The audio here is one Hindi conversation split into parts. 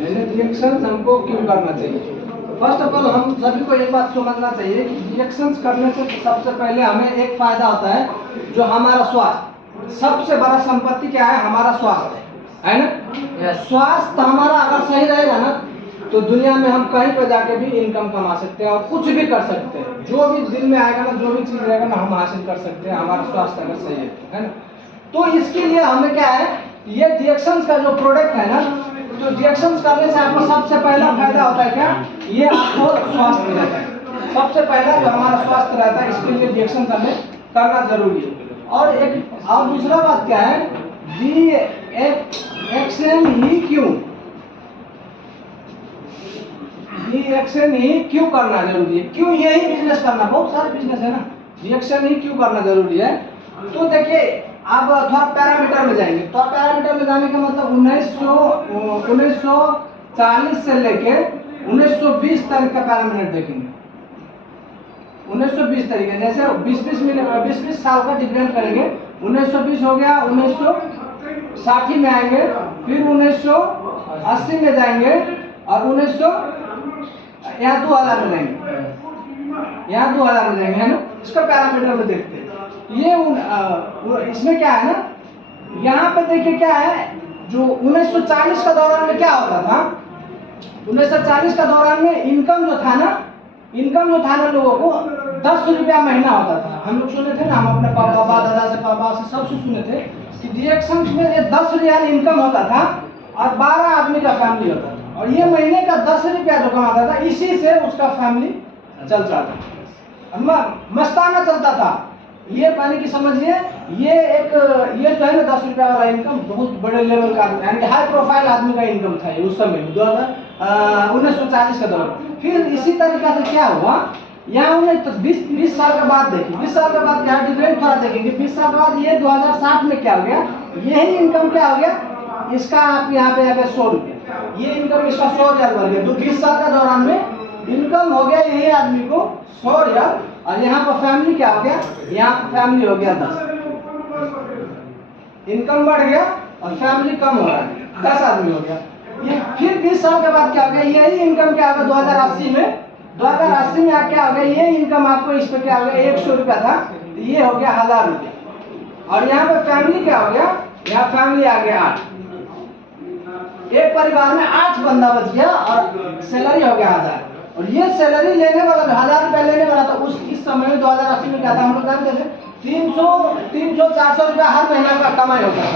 रिएक्शन हमको क्यों करना चाहिए? फर्स्ट ऑफ ऑल हम सभी को एक बात समझना चाहिए कि रिएक्शंस करने से सबसे पहले हमें एक फायदा होता है, जो हमारा स्वास्थ्य। सबसे बड़ा संपत्ति क्या है? हमारा स्वास्थ्य है ना। स्वास्थ्य हमारा अगर सही रहेगा ना, तो दुनिया में हम कहीं पर जाके भी इनकम कमा सकते हैं और कुछ भी कर सकते हैं। जो भी दिल में आएगा ना, जो भी चीज रहेगा ना, हम हासिल कर सकते हैं, हमारा स्वास्थ्य अगर सही है ना। तो इसके लिए हमें क्या है, ये रिएक्शंस का जो प्रोडक्ट है ना, तो रिएक्शंस करने से आपको सबसे पहला फायदा होता है क्या? ये आपको स्वास्थ्य रहता है। सबसे पहला जो हमारा स्वास्थ्य रहता है, इसके लिए रिएक्शन करना जरूरी है। और दूसरा बात क्या है, रिएक्शन ही क्यों करना जरूरी है? क्यों यही बिजनेस करना? बहुत सारे बिजनेस है ना, रिएक्शन ही क्यों करना जरूरी है? तो देखिए, आप थोड़ा पैरामीटर में जाएंगे। तो पैरामीटर में जाने का मतलब 1940 से लेके 1920 तक का पैरामीटर देखेंगे। 1920 तरीके, जैसे 20-20 साल का डिफरेंस करेंगे। 1920 हो गया, 1960 में आएंगे, फिर 1980 में जाएंगे, और 2000 में जाएंगे। यहाँ 2000 में जाएंगे, है ना। इसका पैरामीटर में देखते हैं। ये इसमें क्या है ना, यहाँ पे देखिए क्या है, जो 1940 का दौरान में क्या होता था, 1940 का दौरान में इनकम जो था ना लोगों को 10 रुपया महीना होता था। हम लोग सुने थे ना, हम अपने पापा दादा से, पापा से सबसे सुने थे कि रिएक्शंस में ये 10 रियाल इनकम होता था और 12 आदमी का फैमिली होता था, और ये महीने का 10 रुपया जो कमाता था, इसी से उसका फैमिली चलता था, मस्ताना चलता था। ये पानी की समझिए, ये जो है ना 10 रुपया वाला इनकम बहुत बड़े लेवल का, यानी हाई प्रोफाइल आदमी का इनकम था उस समय 1940 का दौरान। फिर इसी तरीके से क्या हुआ, यहाँ उन्हें 20 साल के बाद देखिए, 20 साल के बाद क्या डिफरेंट थोड़ा देखेंगे। 20 साल के बाद ये 2060 में क्या हो गया, यही इनकम क्या हो गया, इसका आप यहाँ पे आ गया 100 रुपया, ये इनकम इसका 100 रियाल बढ़ गया। तो 20 साल का दौरान में इनकम हो गया यही आदमी को 100 रियाल, और यहाँ पर फैमिली क्या हो गया, यहाँ पर फैमिली हो गया 10। इनकम बढ़ गया और फैमिली कम हो रहा है, 10 आदमी हो गया। ये फिर 20 साल के बाद क्या हो गया, यही इनकम क्या होगा 2080 में, 2080 में क्या हो गया, ये इनकम आपको इस पे क्या हो गया, 100 रुपया था, तो ये हो गया 1000 रुपया। और यहाँ पे फैमिली क्या हो गया, यहाँ फैमिली आ गया 8। एक परिवार में 8 बंदा बच गया और सैलरी हो गया 1000। और ये सैलरी लेने वाला 1000 रुपया लेने वाला था इस समय में 2080 में क्या था, हम लोग जानते थे 300-400 रुपया हर महीना का कमाई होता था।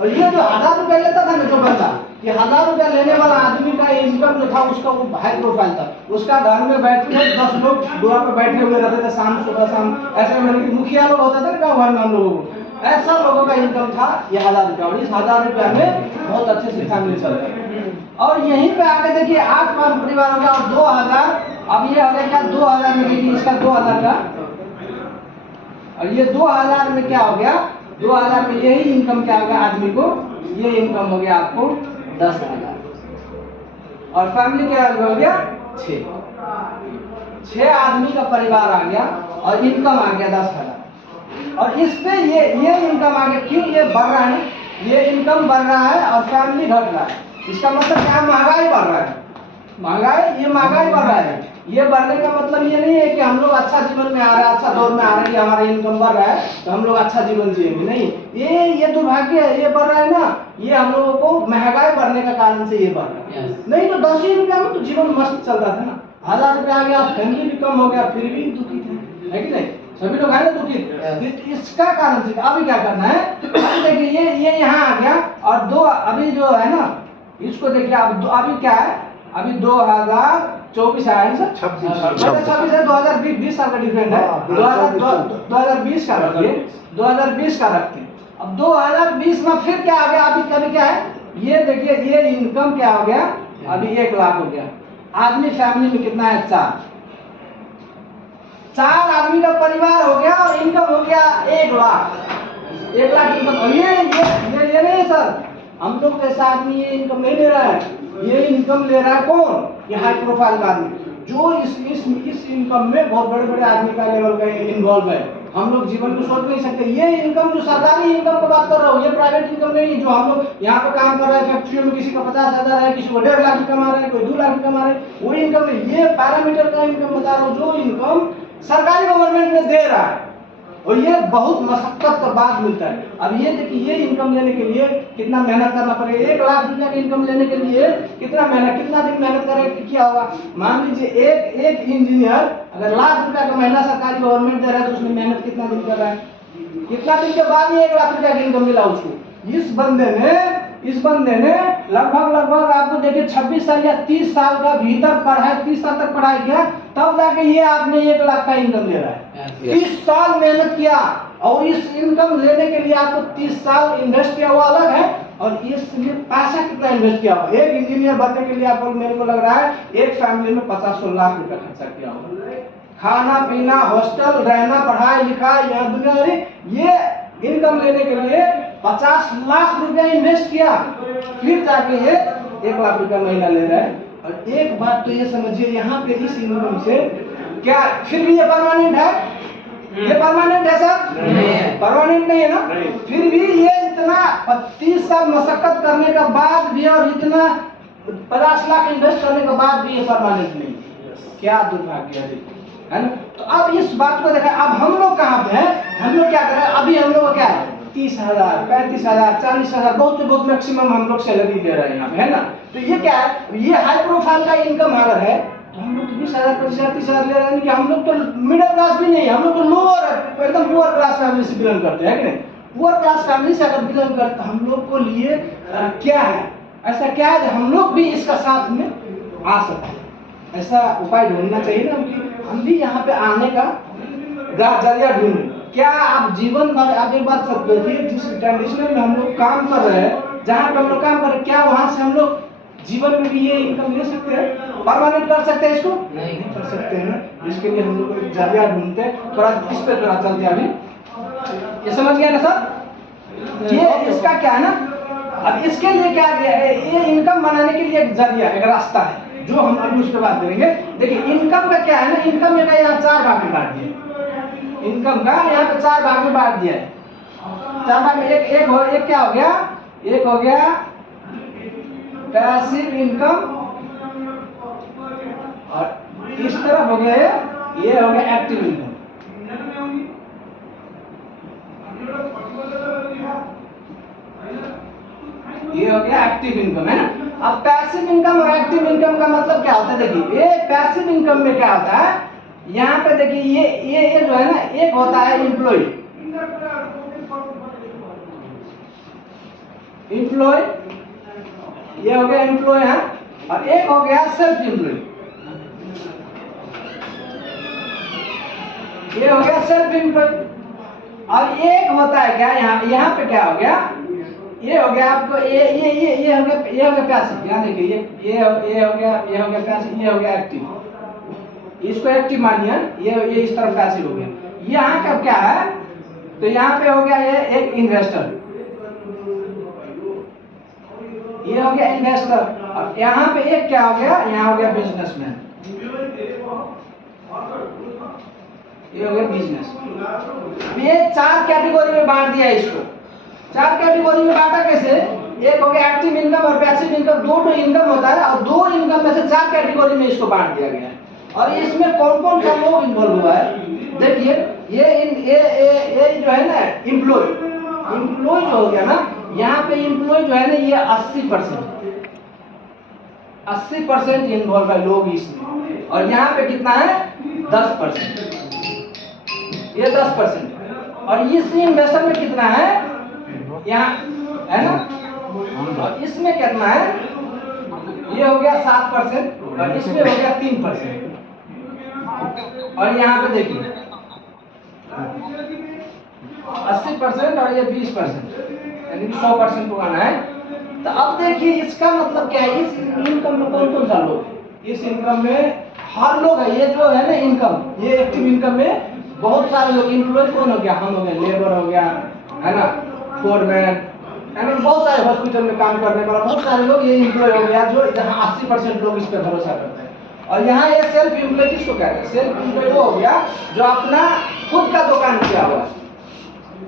और ये जो 1000 रुपया लेता था ना जो बंदा, ये 1000 रुपया लेने वाला आदमी का इनकम जो था, उसका वो हाई प्रोफाइल था। उसका घर में बैठ के 10 लोग दुआ पे बैठे हुए रहते थे, शाम सुबह शाम, ऐसे मुखिया लोग होते थे ना घर में, हम लोगों को ऐसा लोगों का इनकम था ये 1000 रुपया। और इस 1000 रुपया में बहुत अच्छे से फैमिली चल रही है। और यहीं पे आके देखिए 8 परिवार होगा और 2000, अब ये हो गया क्या 2000 में, देखिए इसका 2000 का, और ये 2000 में क्या हो गया, 2000 में यही इनकम क्या हो गया आदमी को, ये इनकम हो गया आपको 10,000। और फैमिली क्या हो गया 6 आदमी का परिवार आ गया और इनकम आ गया 10,000। और इस पे ये इनकम आ गया, क्यों ये बढ़ रहा है, ये इनकम बढ़ रहा है और फैमिली घट रहा है। इसका मतलब क्या, महंगाई बढ़ रहा है, महंगाई बढ़ रहा है। ये बढ़ने का मतलब ये नहीं है कि हम लोग अच्छा जीवन में आ रहे हैं, अच्छा दौर में आ रहे हैं, कि हमारा इनकम बढ़ रहा है तो हम लोग अच्छा जीवन जिएंगे, नहीं। ये दुर्भाग्य है, ये बढ़ रहा है ना, ये हम लोगों को महंगाई बढ़ने का कारण से ये बढ़ रहा है। नहीं तो 10 रुपया में तो जीवन मस्त चलता था ना, 1000 रुपया आ गया, फैमिली भी कम हो गया, फिर भी दुखी थे, है कि नहीं, सभी लोग है ना दुखी। इसका कारण से अभी क्या करना है, देखिए ये यहाँ आ गया, और दो अभी जो है ना, इसको देखिए अभी क्या है, अभी 2024 आया है सर, 26 है, 2020 साल का डिफरेंट है, 2020 का रखिए, 2020 का रखते हैं। अब 2020 में फिर क्या आ गया, अभी क्या है, ये देखिए ये इनकम क्या हो गया, अभी 1 लाख हो गया। आदमी फैमिली में कितना है, 4 आदमी का परिवार हो गया और इनकम हो गया 1 लाख, 1 लाख इनकम। और ये नहीं सर, हम लोग जैसा आदमी ये इनकम नहीं ले रहा है, ये इनकम ले रहा है कौन, ये हाई प्रोफाइल का आदमी, जो इस इनकम में बहुत बड़े बड़े आदमी का लेवल का इन्वॉल्व है। हम लोग जीवन को सोच नहीं सकते। ये इनकम जो सरकारी इनकम की बात कर रहा हूँ, ये प्राइवेट इनकम नहीं, जो हम लोग यहाँ पे काम कर रहे हैं फैक्ट्रियों में, किसी का 50,000 है, किसी को 1.5 लाख कमा रहे हैं, कोई 2 लाख कमा रहे हैं, वो इनकम नहीं। ये पैरामीटर का इनकम बता रहा हूँ, जो इनकम सरकारी गवर्नमेंट में दे रहा है, और ये बहुत मशक्कत के बाद मिलता है। अब ये देखिए, ये इनकम लेने के लिए कितना मेहनत करना पड़ेगा। 1 लाख रुपया की इनकम लेने के लिए कितना दिन मेहनत करे किया होगा। मान लीजिए एक इंजीनियर अगर लाख रुपया का महीना सरकारी गवर्नमेंट दे रहा है, तो उसने मेहनत कितना दिन कर रहा है, कितना दिन के बाद ये 1 लाख रुपया की इनकम मिला उसको। इस बंदे ने लगभग आपको देखिए 26 साल या 30 साल का भीतर पढ़ाई, 30 साल तक पढ़ाई किया, तब जाके ये आपने 1 लाख का इनकम ले रहा है। 30 साल मेहनत किया, और इस इनकम लेने के लिए आपको 30 साल इन्वेस्ट किया हुआ अलग है, और इसलिए पैसा कितना इन्वेस्ट किया हुआ। एक इंजीनियर बनने के लिए आपको, मेरे को लग रहा है एक फैमिली में 50 लाख रुपया खर्चा किया होगा। खाना पीना, हॉस्टल, रहना, पढ़ाई लिखाई, यह दुनिया, ये इनकम लेने के लिए 50 लाख रुपया इन्वेस्ट किया, फिर जाके ये 1 लाख रुपया महीना ले रहा है। और एक बात तो ये समझिए, यहाँ पे इस इनकम से क्या फिर भी ये परमानेंट है? ये परमानेंट है सर? परमानेंट नहीं है ना। फिर भी ये इतना 30 साल मशक्कत करने के बाद भी, और इतना 50 लाख इन्वेस्ट करने के बाद भी ये परमानेंट नहीं। क्या दुर्भाग्य है ना। तो अब इस बात को देखा, अब हम लोग कहाँ पे हैं, हम लोग क्या करें, अभी हम लोग क्या है 30,000, 35,000, 40,000, बहुत से बहुत मैक्सिमम हम लोग सैलरी दे रहे हैं यहाँ पे, है ना। तो ये क्या है, ये हाई प्रोफाइल का इनकम अगर है, तो हम लोग 20,000, 25,000, 30,000 ले रहे हैं कि हम लोग तो मिडिल क्लास भी नहीं है, हम लोग तो लोअर, एकदम पुअर क्लास फैमिली से बिलोंग करते हैं कि नहीं। पुअर क्लास फैमिली से अगर बिलोंग करते, हम लोग को लिए क्या है, ऐसा क्या है हम लोग भी इसका साथ में आ सकते हैं। ऐसा उपाय ढूंढना चाहिए ना कि हम भी यहाँ पे आने का जरिया ढूंढें। क्या आप जीवन भर, आप एक बात सब देखिए, जिस कंडीशन में हम लोग काम कर रहे हैं, जहाँ पे हम लोग काम कर रहे हैं, क्या वहाँ से हम लोग जीवन में भी ये इनकम ले सकते हैं, परमानेंट कर सकते हैं इसको? नहीं कर सकते हैं। इसके लिए हम लोग जरिया ढूंढते हैं। थोड़ा इस पे थोड़ा चलते हैं अभी। ये समझ गया ना सर? ये इसका क्या है ना, अब इसके लिए क्या है, ये इनकम बनाने के लिए एक जरिया, एक रास्ता है, जो हम अभी उस पर बात करेंगे। देखिए इनकम का क्या है ना, इनकम का यहाँ 4 भाग में बांट दिया। इनकम का यहाँ पे 4 भाग में बांट दिया है। 4 भाग में एक क्या हो गया, एक हो गया पैसिव इनकम, और इस तरफ हो गया ये हो गया एक्टिव इनकम। ये हो गया एक्टिव इनकम, है ना। अब पैसिव इनकम और एक्टिव इनकम का मतलब क्या होता है, देखिए ये पैसिव इनकम में क्या होता है, यहाँ पे देखिए ये जो है ना, एक होता है एम्प्लॉय, ये हो गया एम्प्लॉय है, और एक हो गया सेल्फ एम्प्लॉय, ये हो गया सेल्फ एम्प्लॉय। और एक होता है क्या, यहाँ पे क्या हो गया, ये हो गया आपको ये हो गया पैसिव। यहाँ देखिए ये हो गया पैसिव, ये हो गया एक्टिव। इसको एक्टिव मानिए, ये इस तरफ पैसिव हो गया। यहाँ का क्या है, तो यहाँ पे हो गया ये एक इन्वेस्टर, ये हो गया इन्वेस्टर, और यहाँ पे एक क्या हो गया, यहाँ हो गया बिजनेसमैन, ये हो गया बिजनेस। ये 4 कैटेगरी में बांट दिया इसको। 4 कैटेगरी में बांटा कैसे, एक हो गया एक्टिव इनकम और पैसिव इनकम, 2 इनकम होता है, और 2 इनकम में से 4 कैटेगरी में इसको बांट दिया गया है। और इसमें कौन कौन सा लोग इन्वॉल्व हुआ है, देखिए ये जो है ना एम्प्लॉय जो हो गया ना, यहाँ पे एम्प्लॉय जो है ना, ये 80% इन्वॉल्व है लोग इसमें, और यहाँ पे कितना है 10%, ये 10%। और इस इन्वेस्टर में कितना है, यहाँ है ना, और इसमें कितना है, ये हो गया 7%, और इसमें हो गया 3%। और यहाँ पे देखिए 80% और ये 20%, यानी 100% उगाना है। तो अब देखिए इसका मतलब क्या है, इस इनकम में कौन कौन सा लोग है, इस इनकम में हर लोग है। ये जो है ना इनकम, ये एक्टिव इनकम में बहुत सारे लोग, एम्प्लॉय कौन हो गया, हम हो गए, लेबर हो गया, है ना, फोरमैन, यानी बहुत सारे हॉस्पिटल में काम करने वाला बहुत सारे लोग, ये एम्प्लॉय हो गया, जो जहाँ 80% लोग इस पर भरोसा करते हैं। और यहाँ ये सेल्फ एम्प्लॉय किसको कहते हैं? सेल्फ एम्प्लॉय वो हो गया जो अपना खुद का दुकान किया हुआ है,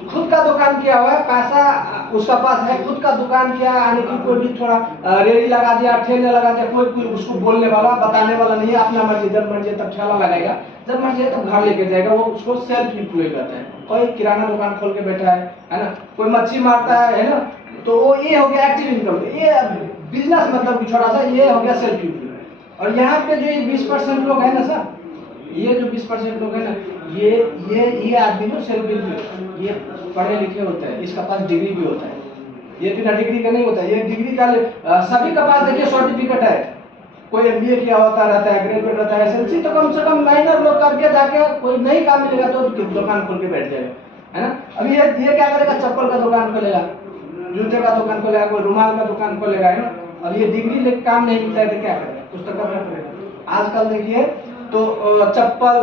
खुद का दुकान किया हुआ है, पैसा उसका पास है, खुद का दुकान किया, यानी कि कोई भी थोड़ा रेडी लगा दिया, ठेले लगा दिया, कोई उसको बोलने वाला बताने वाला नहीं है, अपना मर्जी, जब मर्जी तब ठेला लगाएगा, जब मर्जी है तब घर लेके जाएगा, वो उसको सेल्फ एम्प्लॉय कहते हैं। कोई किराना दुकान खोल के बैठा है ना, कोई मच्छी मारता है ना, तो वो ये हो गया एक्टिव इनकम, ये बिजनेस मतलब छोटा सा, ये हो गया सेल्फ एम्प्लॉय। और यहाँ पे जो ये 20% लोग हैं ना सर, ये जो 20% लोग हैं ना, ये आदमी जो सेल्फ एम्प्लॉय, ये पढ़े लिखे होते हैं, इसका पास डिग्री भी होता है, ये बिना डिग्री का नहीं होता है, ये डिग्री का सभी का पास देखिए सर्टिफिकेट है, कोई MBA किया होता रहता है, ग्रेजुएट रहता है, SLC, तो कम से कम माइनर लोग करके जाके कोई नहीं काम मिलेगा तो दुकान खोल के बैठ जाएगा, है ना। अभी ये क्या करेगा? चप्पल का दुकान खोलेगा, जूते का दुकान खोलेगा, कोई रुमाल का दुकान खोलेगा, है ना। अब ये डिग्री लेके काम नहीं मिलता है तो क्या करेगा? पुस्तक का पढ़ेगा। आजकल देखिए तो चप्पल,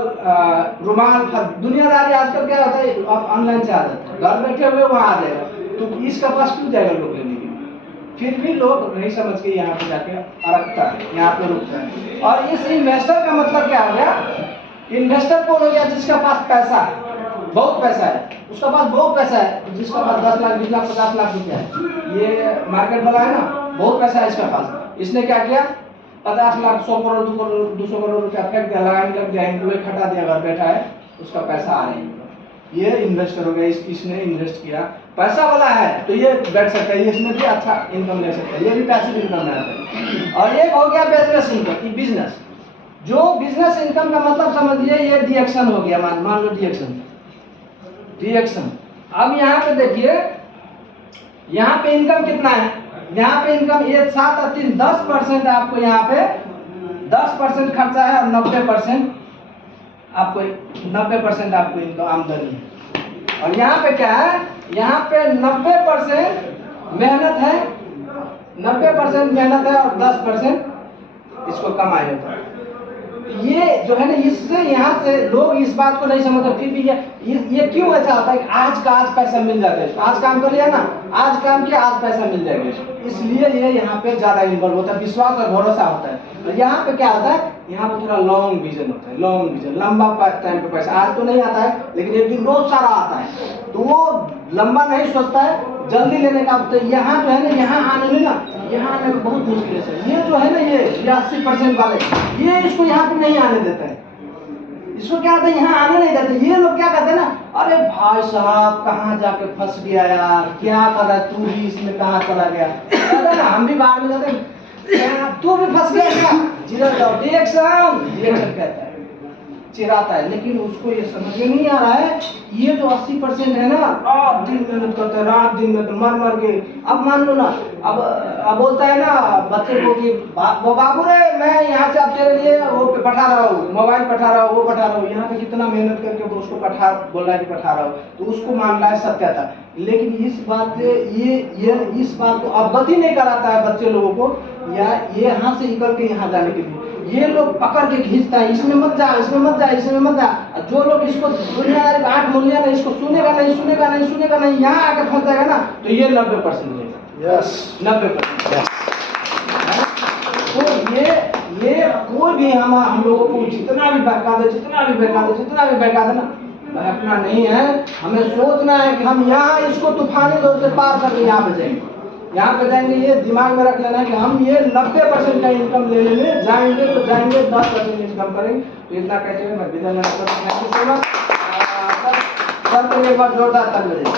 रुमाल, दुनियादारी आजकल क्या होता है, ऑनलाइन से आ जाता है, घर बैठे हुए वहाँ आ जाएगा, तो इसका पास क्यों जाएगा लोग लेने के लिए? फिर भी लोग नहीं समझ के यहाँ पे जाके अड़कता है, यहाँ पे रुकता है। और इस इन्वेस्टर का मतलब क्या हो गया? इन्वेस्टर कौन हो गया? जिसका पास पैसा है, बहुत पैसा है, उसका पास बहुत पैसा है, जिसका पास 10 लाख 20 लाख 50 लाख रुपया है, ये मार्केट वाला है ना, बहुत पैसा है इसका पास। इसने क्या किया? 50 लाख 100 करोड़ 200 करोड़ रुपया फेंक दिया, लगाने लग गया, एम्प्लॉय खटा दिया, घर बैठा है, उसका पैसा आ रही है, ये इन्वेस्टर हो गया। इसने इन्वेस्ट किया, पैसा वाला है तो ये बैठ सकता है, इसमें भी अच्छा इनकम ले सकता है, ये भी पैसिव इनकम में आता है। और एक हो गया बिजनेस इनकम, बिजनेस, जो बिजनेस इनकम का मतलब समझिए ये डिएक्शन हो गया, मान लो डिएक्शन। अब यहाँ पे देखिए, यहाँ पे इनकम कितना है? यहाँ पे इनकम ये 7 और 3 10% आपको, यहाँ पे 10% खर्चा है और 90% आपको, 90% आपको इनकम आमदनी है। और यहाँ पे क्या है? यहाँ पे 90% मेहनत है, 90% मेहनत है और 10% इसको कमाई होता है। ये जो है ना, इससे यहाँ से लोग इस बात को नहीं समझते, फिर भी ये क्यों ऐसा होता है कि आज का आज पैसा मिल जाता है, आज काम कर लिया ना, आज काम किया, आज पैसा मिल जाएगा, इसलिए ये यहाँ पे ज्यादा इन्वॉल्व होता है, विश्वास और भरोसा होता है। तो यहाँ पे क्या होता है? यहाँ पे थोड़ा लॉन्ग विजन होता है, लॉन्ग विजन, लंबा टाइम पे पैसा आज तो नहीं आता है, लेकिन एक दिन बहुत सारा आता है, तो वो लंबा नहीं सोचता है, जल्दी लेने का। तो यहाँ जो है ना, यहाँ आने में ना, यहाँ आने में बहुत मुश्किल है। ये जो है ना, ये 80% वाले, ये इसको यहाँ पे नहीं आने देते हैं, इसको क्या कहते हैं, यहाँ आने नहीं देते। ये लोग क्या कहते हैं ना, अरे भाई साहब कहाँ जाके फंस गया यार, क्या कर रहा है तू भी, इसमें कहाँ चला गया, कहते ना, हम भी बाहर में जाते हैं, तू भी फंस गया क्या, जिधर जाओ डिरेक्शन कहता है, चिराता है। लेकिन उसको ये समझ में नहीं आ रहा है, ये जो 80% है ना, रात दिन मेहनत करता है, रात दिन में मर के। अब मान लो ना, अब बोलता है ना बच्चे को कि बाबू रे, मैं यहाँ से अब तेरे लिए वो पठा रहा हूँ, मोबाइल पठा रहा हूँ, वो पठा रहा हूँ, यहाँ पे कितना मेहनत करके वो उसको बोल रहा है कि पठा रहा हूँ, तो उसको मान रहा है सत्यता। लेकिन इस बात से ये इस बात को अवगत ही नहीं कराता है बच्चे लोगों को, या ये यहाँ से निकल के यहाँ जाने के लिए ये लोग पकड़ के खींचता है, इसमें मत जा, इसमें मत जा, इसमें मत जा। जो लोग इसको दुनियादारी 8 मूल्य ना, इसको सुनेगा नहीं, यहाँ आकर फंस जाएगा ना, तो ये 90% लेगा। यस, 90%। तो ये कोई भी हम लोगों को जितना भी बहका दे ना, बहकना नहीं है। हमें सोचना है कि हम यहाँ इसको तूफानी दौर से पार करके यहाँ पे जाएंगे, ये दिमाग में रख लेना है कि हम ये 90% का इनकम लेने में जाएंगे, तो जाएंगे 10% इनकम करेंगे। तो इतना कहते हुए मैं विदा लेना चाहता हूं। सर एक बार जोरदार ताली बजाइए।